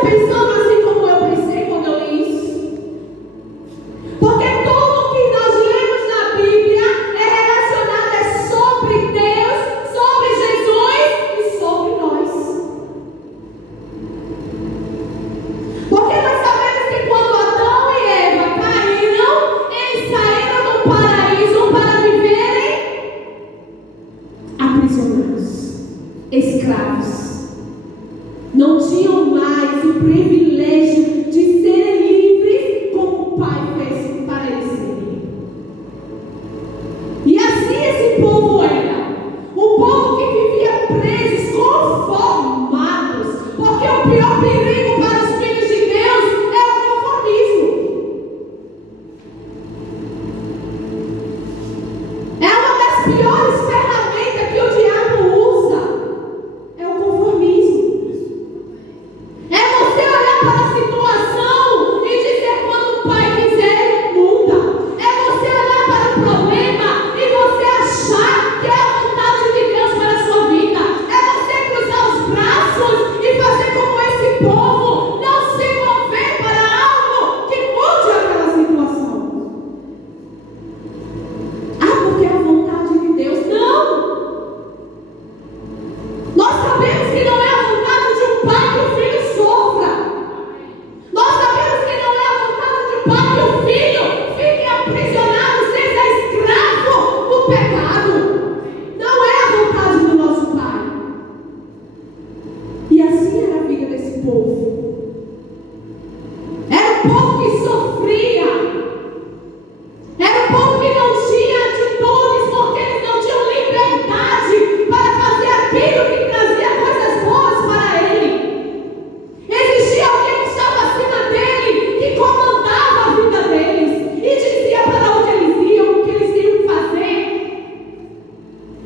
pensando assim como eu pensei quando eu li isso? Porque tudo que nós lemos na Bíblia é relacionado sobre Deus, sobre Jesus e sobre nós. Porque nós sabemos que quando Adão e Eva caíram, eles saíram do paraíso para viverem aprisionados, escravos. Não tinham mais o privilégio de serem livres como o Pai fez para eles serem. E assim esse povo era. Um povo que vivia presos, conformados. Porque o pior perigo para os filhos de Deus é o conformismo. É uma das piores ferramentas que o diabo usa. É o conformismo. É você olhar para a situação e dizer quando o Pai quiser, muda. É você olhar para o problema e você achar que é a vontade de Deus para a sua vida. É você cruzar os braços e fazer como esse povo, não se mover para algo que mude aquela situação. Ah, porque é a vontade de Deus. Não! Nós sabemos que não é a vontade de um pai que o filho sofra. Nós sabemos que não é a vontade de um pai que o filho fique aprisionado, seja escravo do pecado. Não é a vontade do nosso Pai. E assim era a vida desse povo. Era um povo que sofria. Era um povo que não tinha atitudes, porque eles não tinham liberdade para fazer aquilo que trazia coisas boas para ele. Existia alguém que estava acima dele, que comandava a vida deles e dizia para onde eles iam, o que eles iam fazer.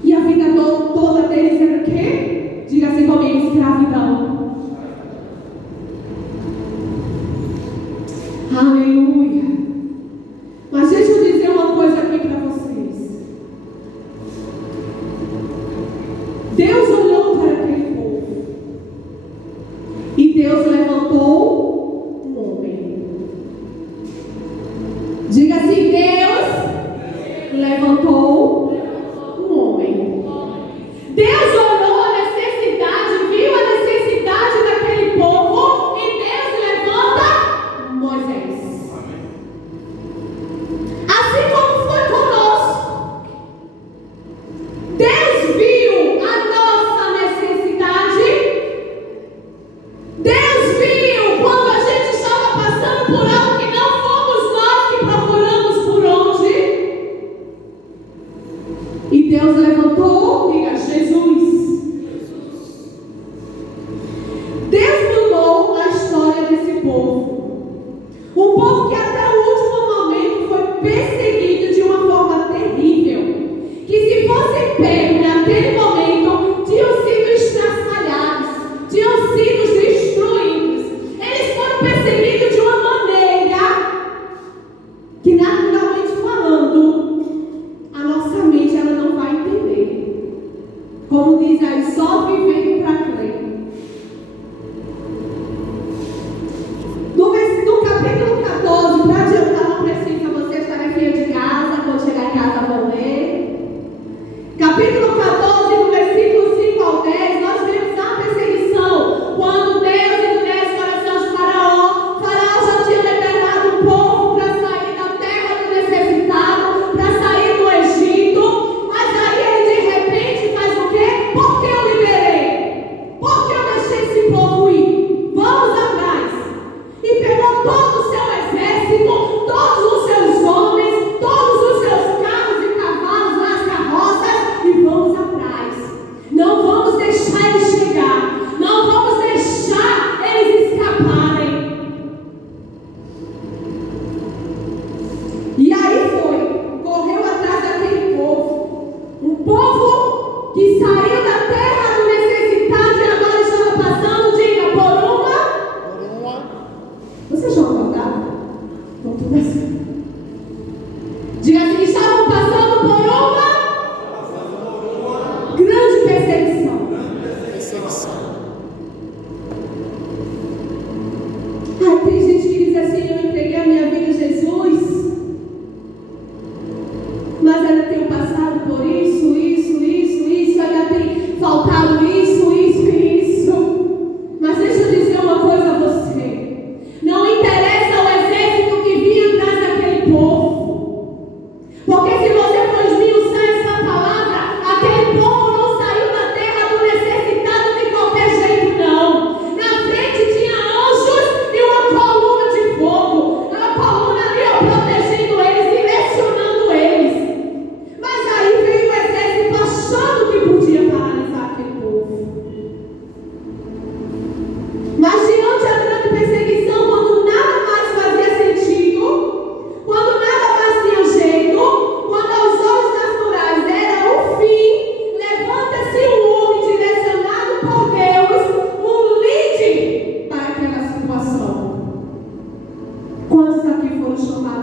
E a vida toda deles era o quê? Diga assim comigo: escravidão. Aleluia. Mas deixa eu dizer uma coisa aqui para vocês. Deus olhou para aquele povo e Deus levantou um homem. Diga assim: Deus levantou um homem. Deus olhou a necessidade, viu a necessidade daquele povo e Deus levanta Moisés.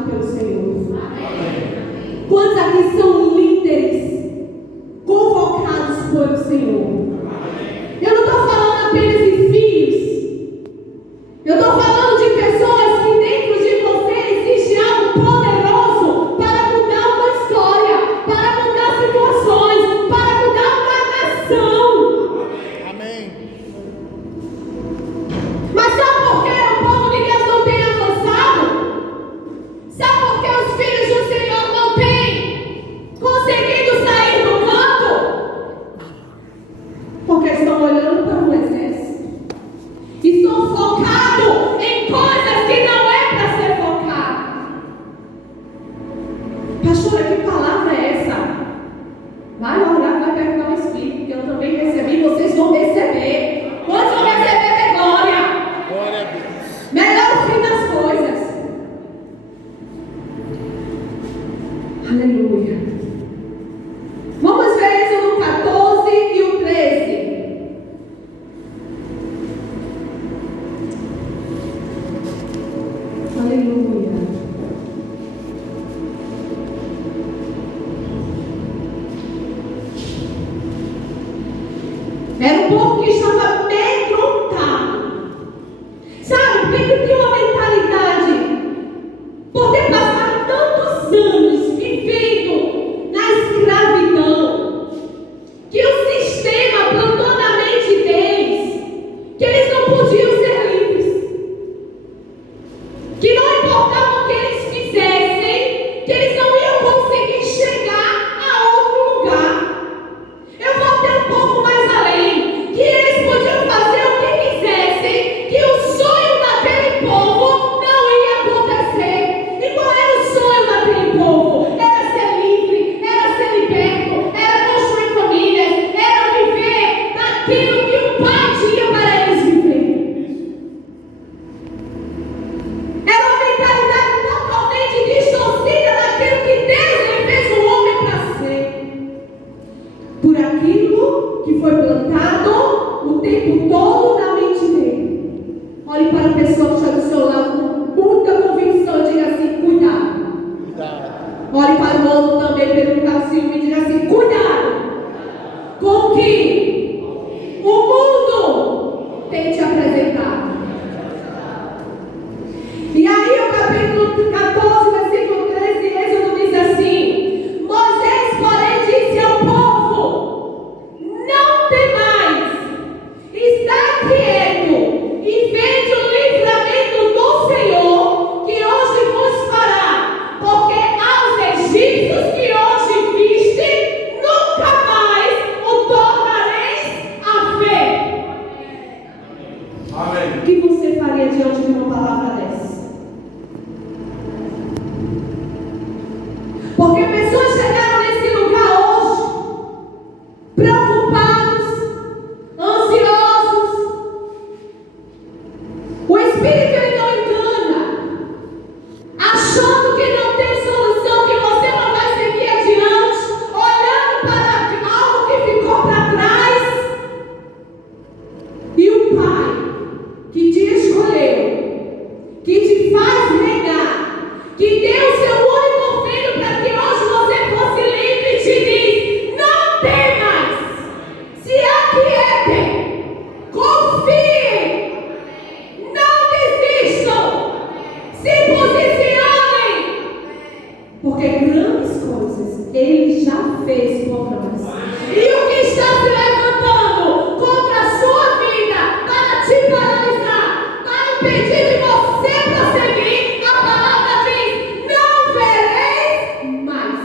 chamado pelo Senhor? Quantos aqui são líderes convocados pelo Senhor? Eu não estou falando apenas de filhos. Eu estou falando de pessoas que dentro de você existe algo poderoso para mudar uma história, para mudar situações, para mudar uma nação. Amém. Mas sabe por que o povo de Deus não tem avançado? Sabe por que os filhos do Senhor não têm conseguido sair do canto? Porque estão olhando para o exército. Estão focados em coisas que não é para ser focado. Pastora, que palavra é essa? Vai orar, vai perguntar o Espírito, porque eu também recebi, vocês vão receber. Quantos vão receber de glória? Glória a Deus. Melhor o fim das coisas. Aleluia. Vamos ver Êxodo 14 e o 13. Aleluia. Era um povo que estava amedrontado. Sabe, porque que tem uma mentalidade, por ter passado tantos anos vivendo na escravidão, que o sistema plantou na mente deles que eles não podiam ser livres, que não importava o que eles fizessem, que eles não iam conseguir chegar a outro lugar. Eu vou ter um pouco mais além, que eles podiam fazer o que quisessem, que o sonho daquele povo não ia acontecer. E qual era o sonho daquele povo? Era ser livre, era ser liberto, era construir famílias, era viver daquilo que o Pai tinha para eles viver. Era uma mentalidade totalmente distorcida daquilo que Deus ele fez o homem para ser. Por aquilo que foi plantado o tempo todo na mente dele. Olhe para a pessoa que está do seu lado com muita convicção e diga assim: cuidado. Cuidado. Olhe para o outro também pelo ciúme e diga assim: cuidado com o que o mundo tem te apresentado. E aí o capítulo 14, versículo 13, Êxodo diz assim: Moisés, porém, disse ao povo: não temais, está quieto e vede o livramento do Senhor que hoje vos fará, porque aos egípcios que hoje viste, nunca mais o tornareis a ver. Amém. O que você faria diante de uma palavra dessa? Porque pessoas chegaram nesse lugar hoje preocupados, ansiosos. O Espírito ele não engana, achando que não tem solução, que você não vai seguir adiante, olhando para algo que ficou para trás. E o Pai que te escolheu, que te faz reinar, que deu seu único filho para que hoje você fosse livre, te diz: não temas, se aquietem, confiem, não desistam, se posicionem, porque grandes coisas Ele já fez por nós. E o que está se levantando contra a sua vida para te paralisar, para impedir de você prosseguir, a palavra diz: não vereis mais.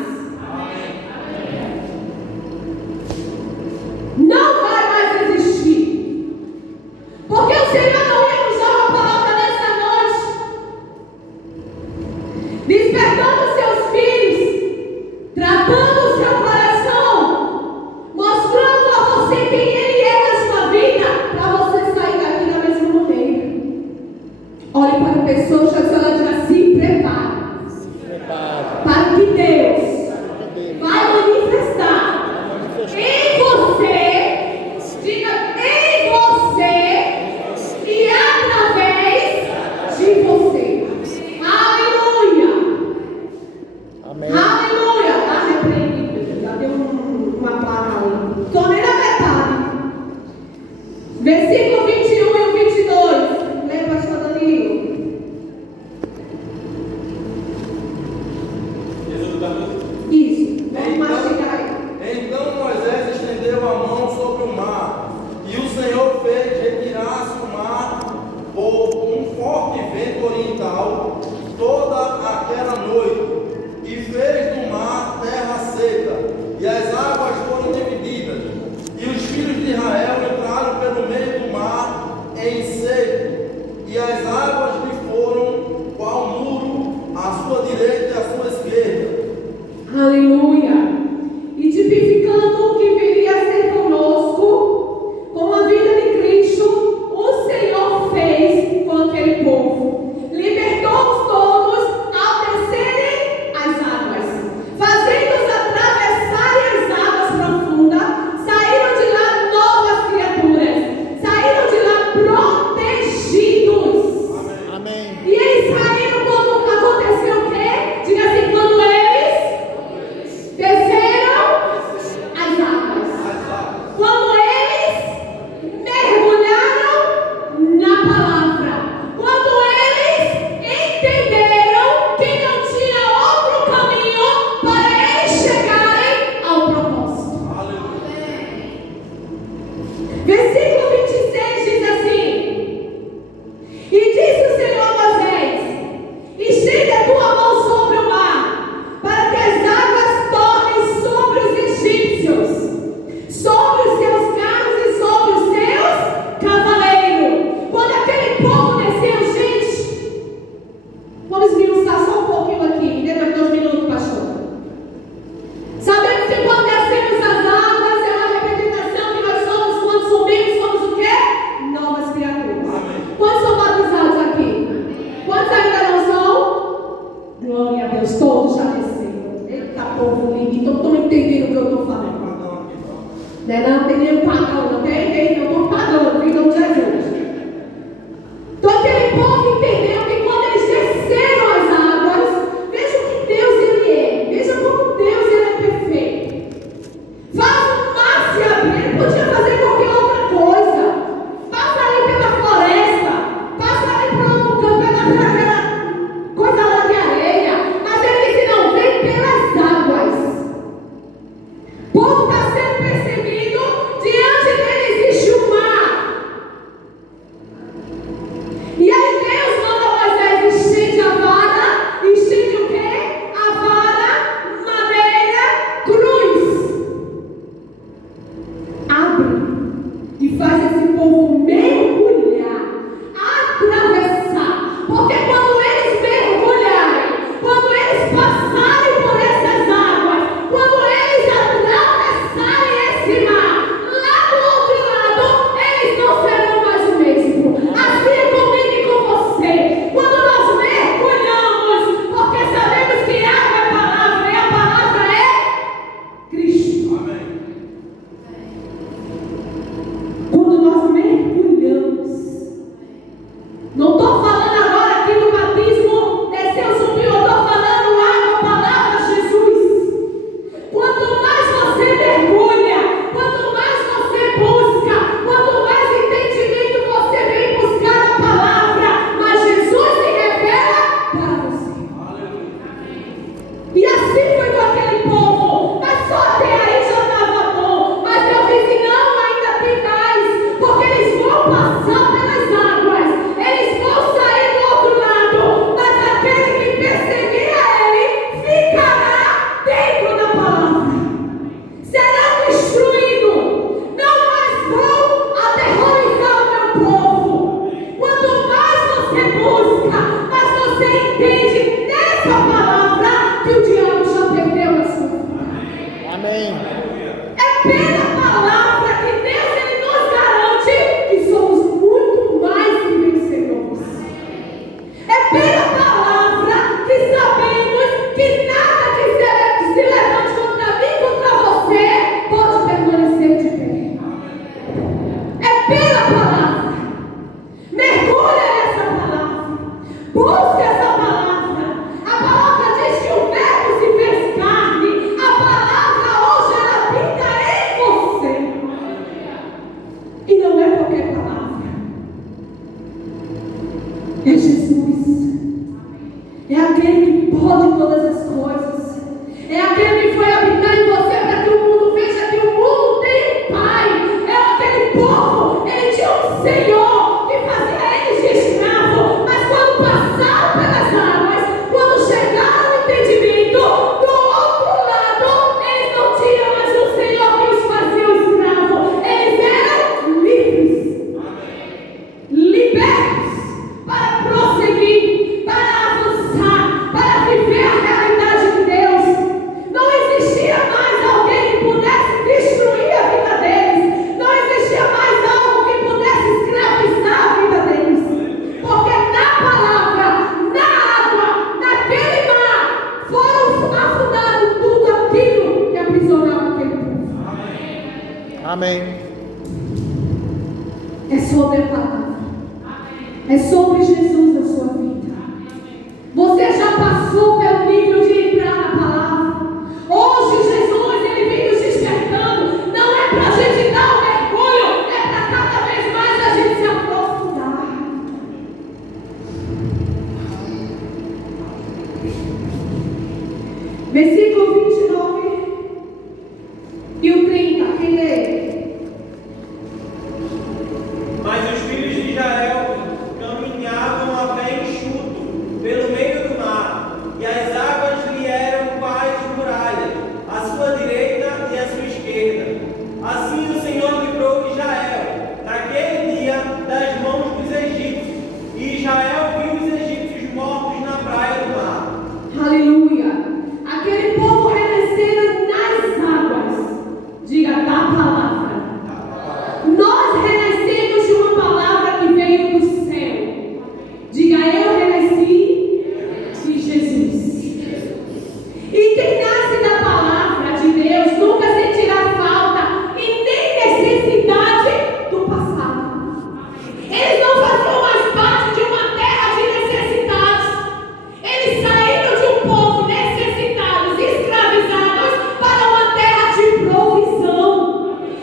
Não vai mais existir. Porque o Senhor não ia usar uma palavra nessa noite, despertando seus filhos, tratando o seu coração, mostrando a você quem Ele é na sua vida, para você sair daqui da mesma maneira. Olhe para a pessoa e diga: se prepare Se prepare. para que Deus Deus vai manifestar em você, diga, em você e através de você. Aleluia! forte vento oriental toda aquela noite, e fez do mar terra seca, e as águas foram divididas, e os filhos de Israel entraram pelo meio do mar em seco, e as águas lhe foram qual muro à sua direita e à sua esquerda. Aleluia! E tipificando o que viria a ser conosco, com a vida de Cristo, o Senhor fez com aquele povo. Libertou-os todos ao descerem as águas, fazendo-os atravessarem as águas profundas. Saíram de lá novas criaturas, saíram de lá protegidos. Amém. E eles saíram quando aconteceu o quê? Diga assim, quando eles desceram as águas. Quando eles mergulharam na palavra. Quando eles entenderam que não tinha outro caminho para eles chegarem ao propósito. Versículo 26 diz assim: e disse o Senhor a Moisés: estende a tua mão sobre o mar, para que as águas tornem sobre os egípcios, sobre os seus carros e sobre os seus cavaleiros. Quando aquele povo desceu, gente, vamos esmiuçar só um pouquinho aqui, me dê mais 2 minutos, pastor. Sabemos que quando descemos as águas, é uma representação que nós somos, quando subimos, somos o quê? Novas criaturas. Quantos são batizados aqui? Quantos ainda não são? Glória a Deus, todos já desceram. Eita, povo lindo, então estão entendendo o que eu estou falando. Não tem nenhum pagão, não tem? Eu estou pagando, em nome de Jesus. Então aquele povo entendeu que quando eles desceram as águas, veja o que Deus ele é, veja como Deus ele é perfeito. Faz o mar se abrir, ele podia fazer qualquer outra coisa. Passa ali pela floresta, passa ali por outro campo, pela coisa lá de areia. Mas ele disse: não, vem pelas águas. O povo está sendo perseguido, diante dele existe o mar. E aí Deus manda Moisés: estende a vara, estende o quê? A vara, madeira, cruz. Abre e faz esse povo mergulhar, atravessar. Porque quando eles mergulharem, quando eles passarem por essas águas, quando eles atravessarem esse mar, lá do outro lado, eles não serão mais o mesmo. Assim é comigo e com você. Quando nós mergulhamos, porque sabemos que água é palavra e a palavra é Cristo. Quando nós mergulhamos, não estou falando agora aqui do batismo, desceu, subiu, eu estou falando água, palavra, Jesus. Quanto mais você mergulha, quanto mais você busca, quanto mais entendimento você vem buscar a palavra, mas Jesus se revela para você. E assim foi com aquele povo, mas só até aí já estava bom. Mas eu disse: não, ainda tem mais, porque eles vão passar pelas águas, eles vão sair do outro lado, mas aquele que perseguir a ele ficará dentro da palavra, será destruído, não mais vão aterrorizar o meu povo. Quanto mais você busca, mais você entende nessa palavra que o diabo já perdeu a sua vida. Amém. É pela palavra que Deus ele nos garante que somos muito mais que vencedores. É pela palavra que sabemos que nada que se levante contra mim, contra você, pode permanecer de pé. É pela palavra. Mergulha nessa palavra. Busca essa palavra. A palavra diz que o verbo se fez carne. A palavra hoje ela habita em você. E não é qualquer palavra. É Jesus. É aquele que pode todas as coisas. É aquele que foi habitar em você para que o mundo veja que o mundo tem um Pai. É aquele povo, ele tinha um Senhor que fazia eles de escravo, Amém. É sobre a palavra. É sobre Jesus na sua vida. Você já passou pelo nível de entrar na palavra. Hoje Jesus, ele vem nos despertando. Não é para a gente dar um mergulho, é para cada vez mais a gente se aprofundar. Versículo 29 e o 30, quem lê? Mas os filhos de Israel caminhavam a pé enxuto pelo meio do mar, e as águas lhe eram quais muralhas, à sua direita e à sua esquerda. Assim o Senhor livrou Israel naquele dia das mãos dos egípcios, e Israel viu os egípcios mortos na praia do mar. Aleluia! Aquele povo renascendo nas águas. Diga, da palavra. Nós renascemos de uma palavra que veio do céu. Diga, eu renasci de Jesus. E quem nasce da palavra de Deus nunca sentirá falta e nem necessidade do passado. Eles não faziam mais parte de uma terra de necessidades. Eles saíram de um povo necessitados, escravizados, para uma terra de provisão,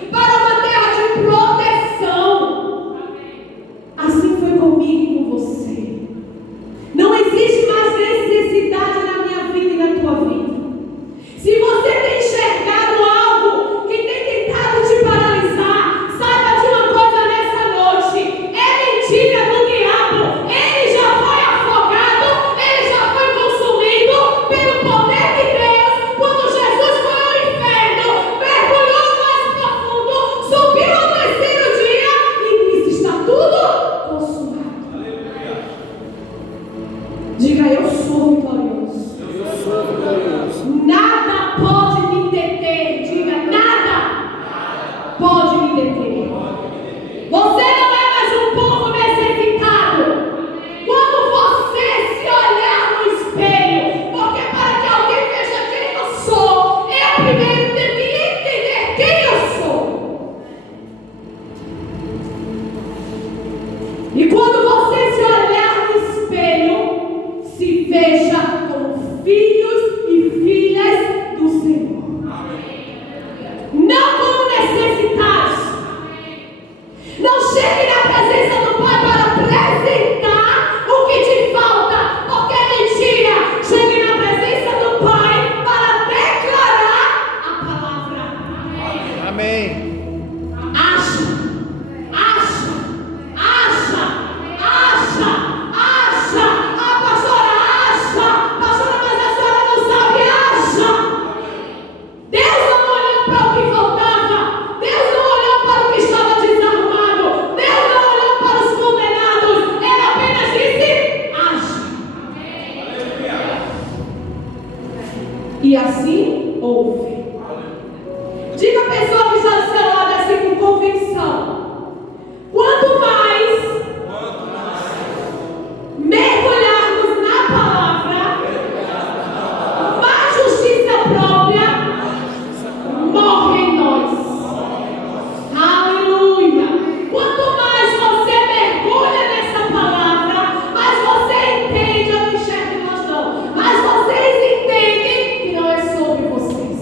para uma terra de proteção. Assim foi comigo e com você. Não existe mais necessidade na minha vida e na tua vida. Se você tem enxergado algo que tem tentado te paralisar, saiba de uma coisa nessa noite: é mentira do diabo. Ele já foi afogado, ele já foi consumido pelo poder de Deus. Quando Jesus foi ao inferno, mergulhou mais profundo, subiu ao terceiro dia e disse: está tudo consumado. Diga, eu sou vitorioso. Eu sou vitorioso. Nada pode me deter. Diga, nada pode me deter. Você não é mais um povo necessitado. Quando você se olhar no espelho, porque para que alguém veja quem eu sou, eu primeiro tenho que entender quem eu sou. E quando você se olhar no espelho, se veja como filhos e filhas do Senhor. Não como necessitados. Não chegue na presença do Pai para apresentar o que te falta, porque é mentira. Chegue na presença do Pai para declarar a palavra. Amém. Acha, acha, acha, acha, acha. A pastora acha. Pastora, mas a senhora não sabe, acha. Deus não olhou para o que faltava. Deus não olhou para o que estava desarrumado. Deus não olhou para os condenados. Ele apenas disse: acha. E assim houve. Diga a pessoa que está do seu lado assim com convicção: quanto mais mergulharmos na palavra, mais justiça própria morre em nós. Aleluia! Quanto mais você mergulha nessa palavra, mais você entende. Eu não enxergo nós não, mas vocês entendem que não é sobre vocês.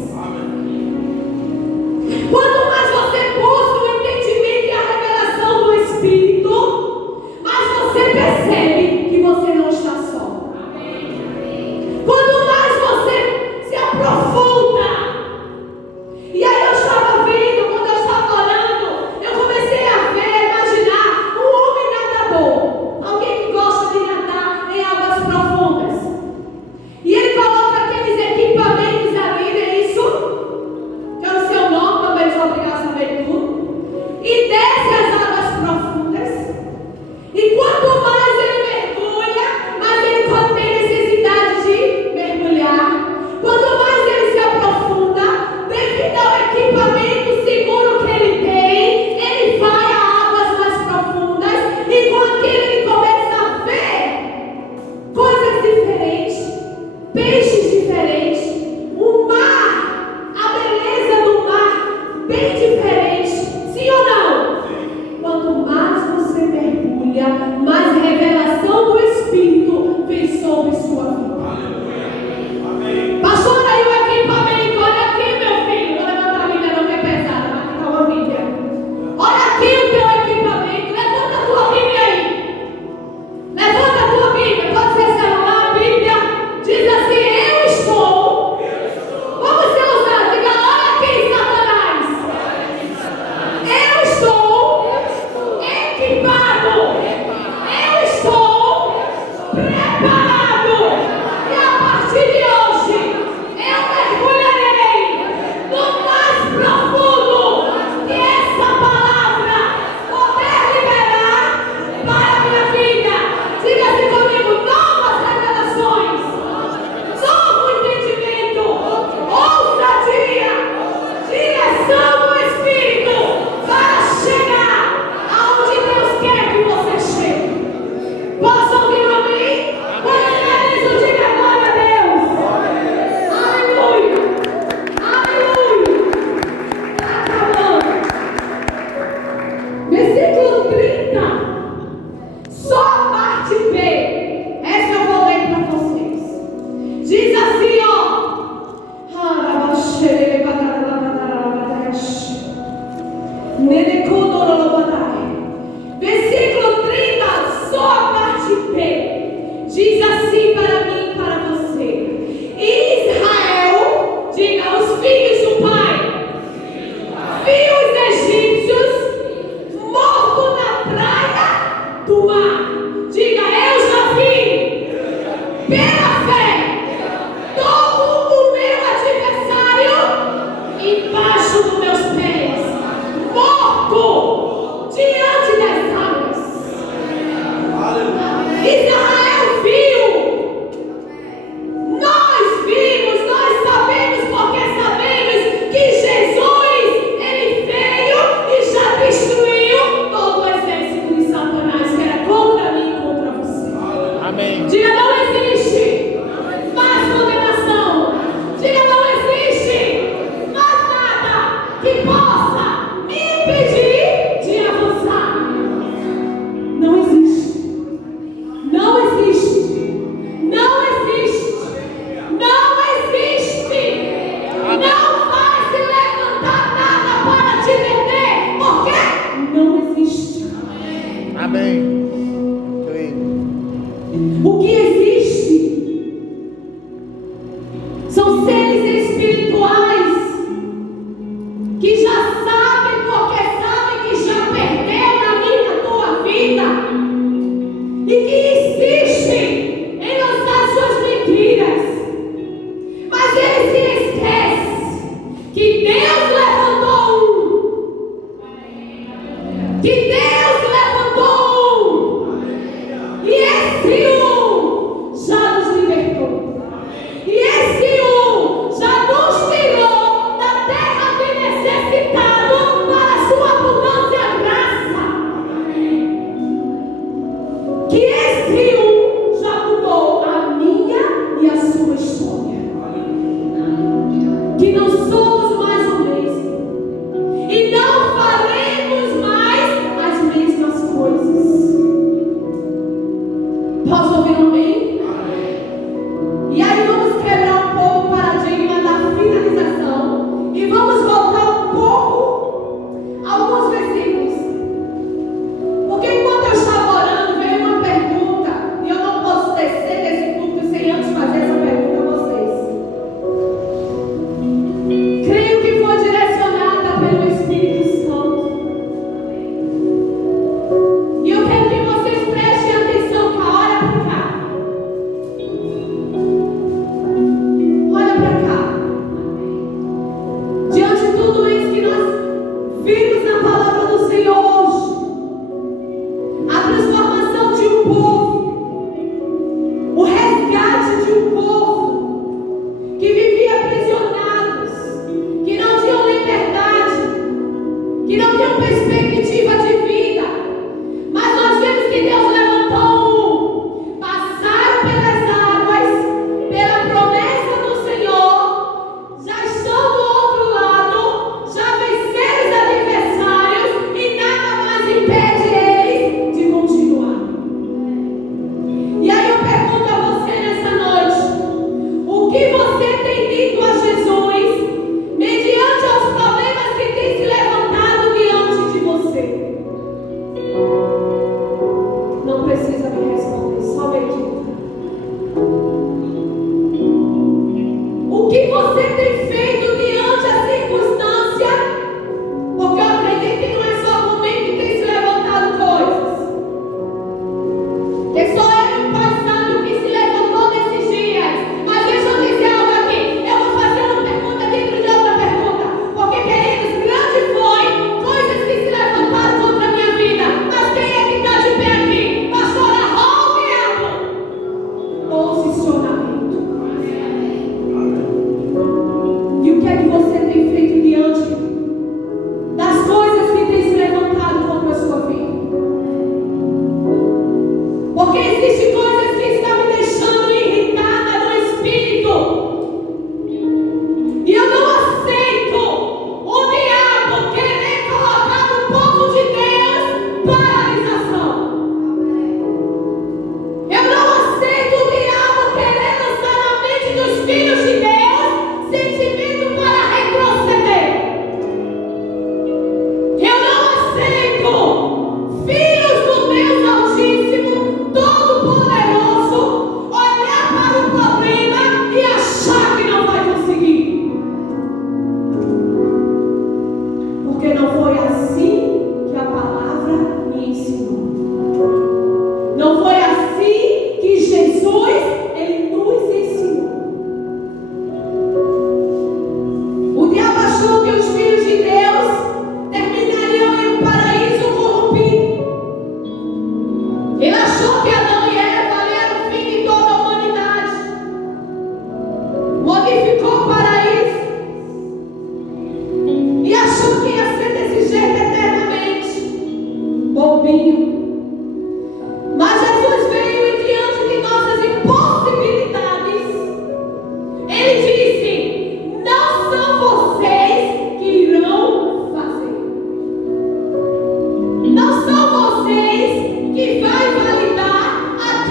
E eu quero que vocês prestem atenção que a hora para cá.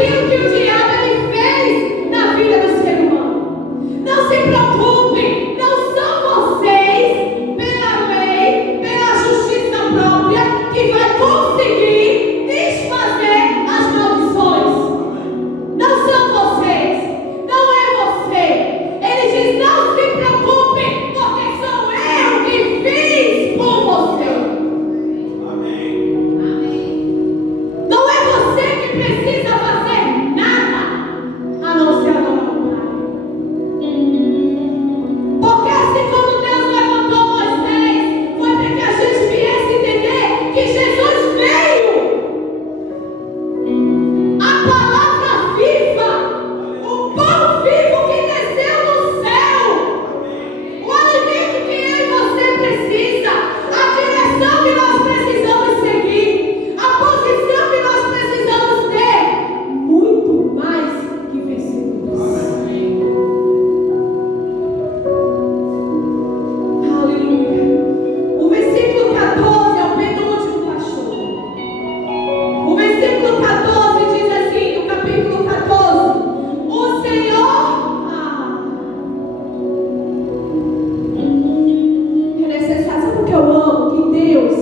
daquilo que o diabo ele fez na vida do ser humano. Não se preocupem, não são vocês, pela lei, pela justiça própria, que vai conseguir desfazer as maldições. Não são vocês, não é você. Ele diz: não se preocupem, porque sou eu que fiz por você. Não é você que precisa fazer nada a não ser adorar o Pai. Porque assim como Deus levantou Moisés, foi para que a gente viesse entender que Jesus veio. A palavra viva, o pão vivo que desceu do céu, o alimento que eu e você precisa, a direção que nós precisamos seguir, a posição que nós precisamos ter, muito mais que vencedores. Aleluia. O versículo 14 é o penúltimo pastor. O versículo 14 diz assim, no capítulo 14: o Senhor, é necessário, sabe o que eu amo? Que Deus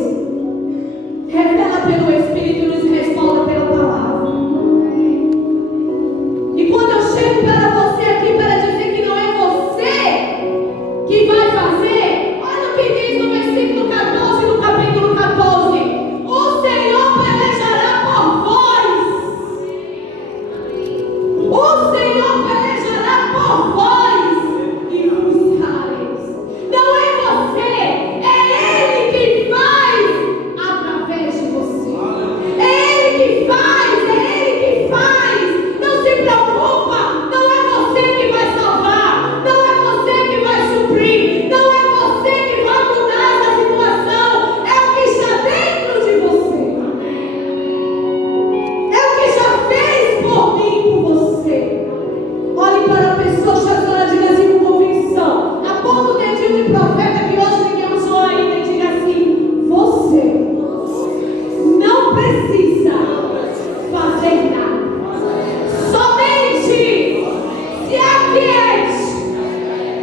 revela pelo Espírito e nos responda pela palavra. E quando eu chego para você aqui para dizer que não é você que vai fazer, olha o que diz no versículo 14 do capítulo 14: o Senhor pelejará por vós. O Senhor pelejará por vós e vos sarareis. Não é você, é Ele que faz através de você. É Ele que faz, é Ele que faz. Não se preocupa, não é você que vai salvar, não é você que vai suprir, não é você que vai mudar essa situação, é o que está dentro de você. É o que já fez por mim e por você. Olhe para a pessoa, chegando e diga assim com convicção, aponta o dedinho de profeta que hoje ninguém usou ainda e diga assim: você não precisa fazer nada. Somente se aquiete,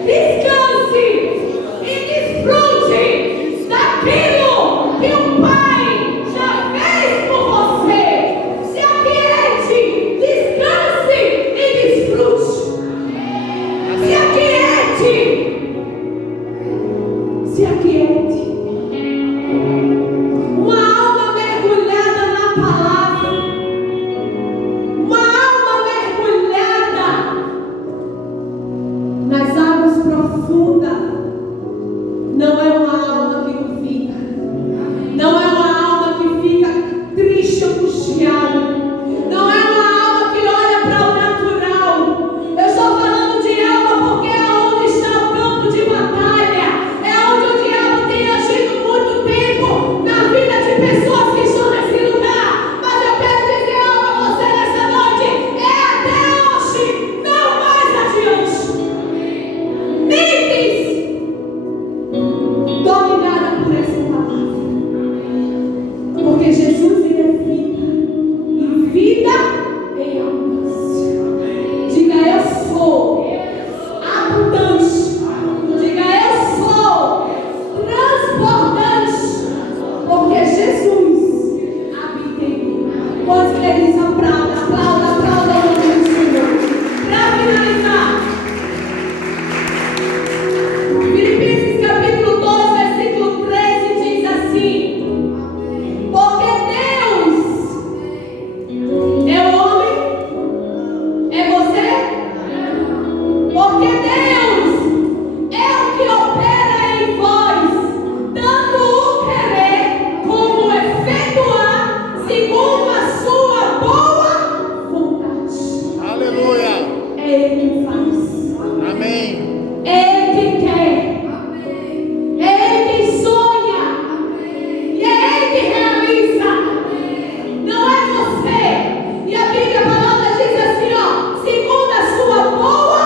descanse e desfrute daquilo que o Pai já fez por você. Se aquiete, descanse e desfrute. Se aquiete. Se aquiete. Uma alma mergulhada na palavra, uma alma mergulhada nas águas profundas, não é uma alma que duvida, não é uma alma que fica triste, angustiada, não é uma alma que olha para o natural. Eu estou falando de alma porque é onde está o campo de batalha, é onde o diabo tem agido muito tempo na vida de pessoas que estão nesse lugar. Mas eu quero dizer algo a você nessa noite: é até hoje, não mais adiante. Mentes dominada por essa palavra, porque Jesus ele é vida e vida em abundância. Diga: eu sou abundante. Diga: eu sou transbordante, porque Jesus habita em mim. Quantos eles aplaudem, aplaudem o nome do Senhor. Para finalizar, Filipenses capítulo 2, versículo 13 diz assim: porque Deus é o homem? É você? Porque Deus é o que opera em vós, tanto o querer como o efetuar, segundo a sua boa vontade. Aleluia. É Ele que faz. Amém. É Ele que quer. É Ele que sonha. E é Ele que realiza. Não é você. E a Bíblia, a palavra diz assim, ó: segundo a sua boa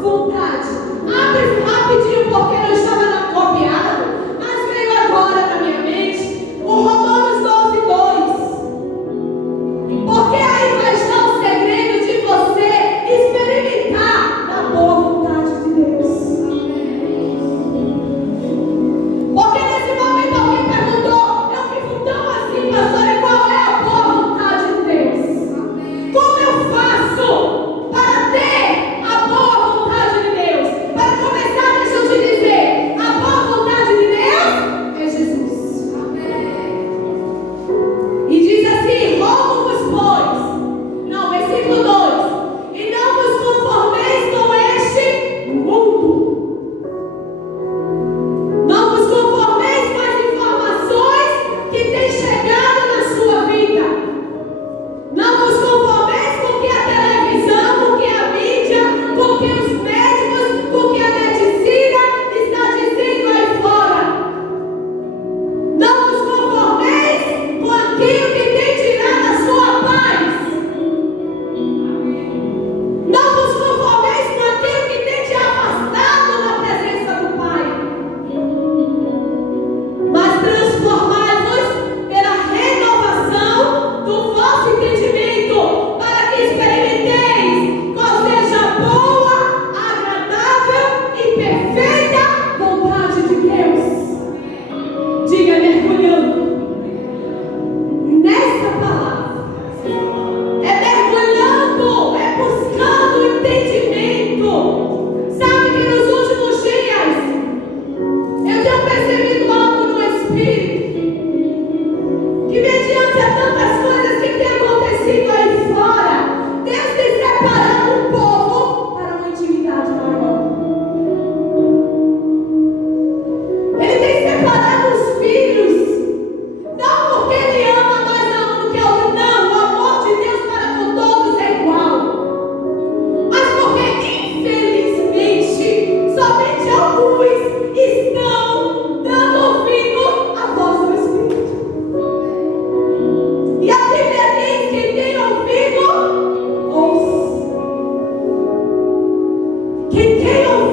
vontade. Abre rapidinho porque não estava na copiada, mas veio agora na minha mente o Romanos 12:2. Porque aí vai estar o segredo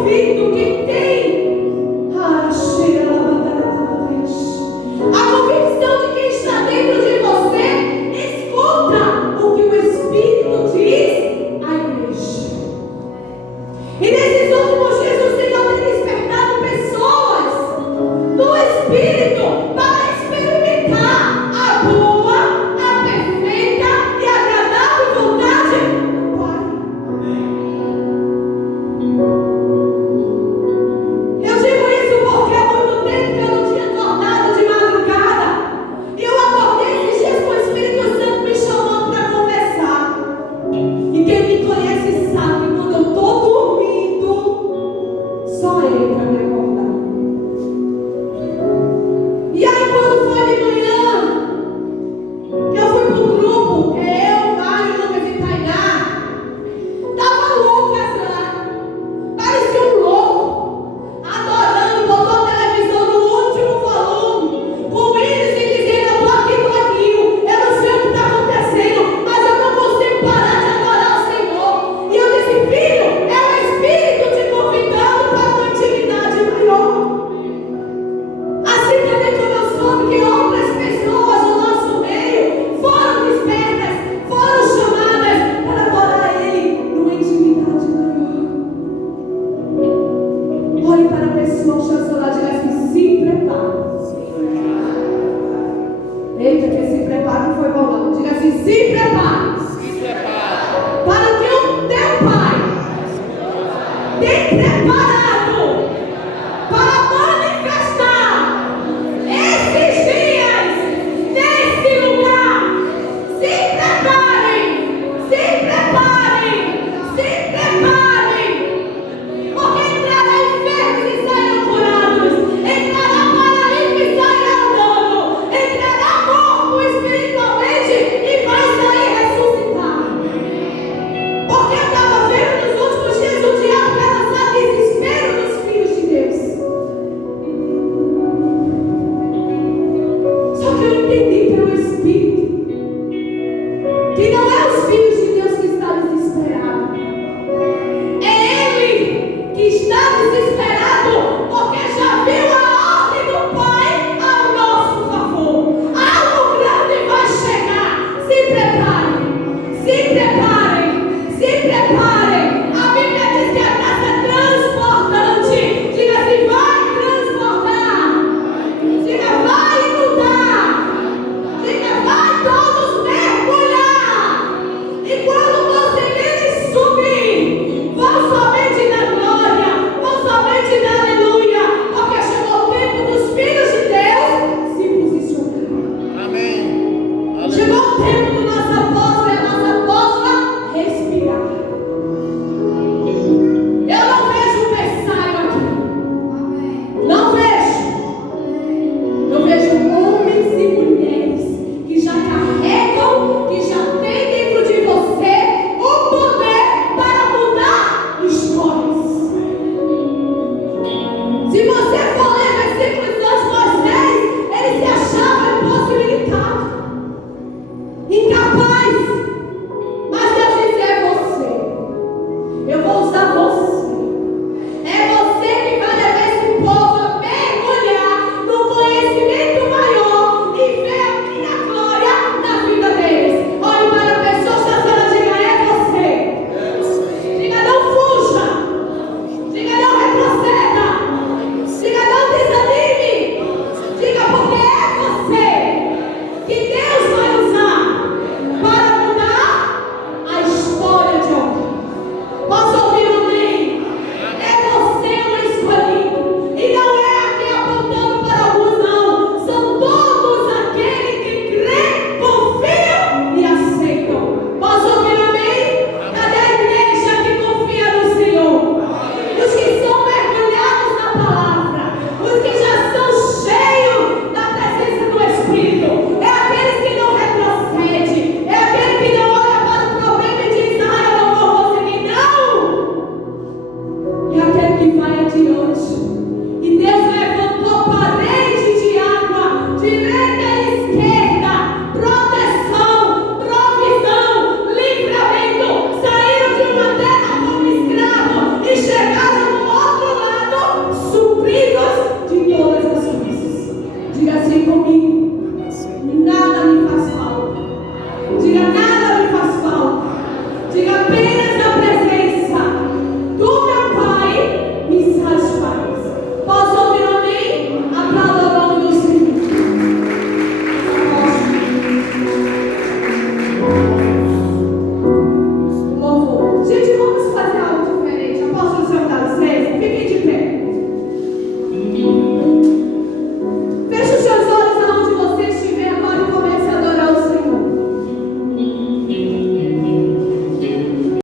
convicto, quem tem a convicção de quem está dentro de você, escuta o que o Espírito diz à igreja. E nesses últimos dias o Senhor tem despertado pessoas no Espírito para experimentar a boa, a perfeita e agradável vontade do Pai. Eu digo isso porque há muito tempo que eu não tinha acordado de madrugada. E eu acordei esses dias com o Espírito Santo me chamando para conversar. E quem me conhece sabe que quando eu estou dormindo, só Ele para me acordar. E aí quando foi de manhã, que eu fui para o grupo, eu, Mário, Lucas e Tainá, estava Lucas lá, parecia um louco, adorando, botou a televisão no último volume, com eles e dizendo: eu estou aqui no Rio, eu não sei o que está acontecendo, mas eu não consigo parar de adorar o Senhor. E eu disse: filho, é o Espírito te convidando para uma intimidade maior. Assim também como eu soube que outras pessoas no nosso meio foram despertas, foram chamadas para adorar Ele numa intimidade maior. Olhe para a pessoa que está ao seu lado e diga assim: se prepare. Eita, que se prepare não foi bom não. Diga assim: se prepare. Se prepara. Para o que o teu Pai tem preparado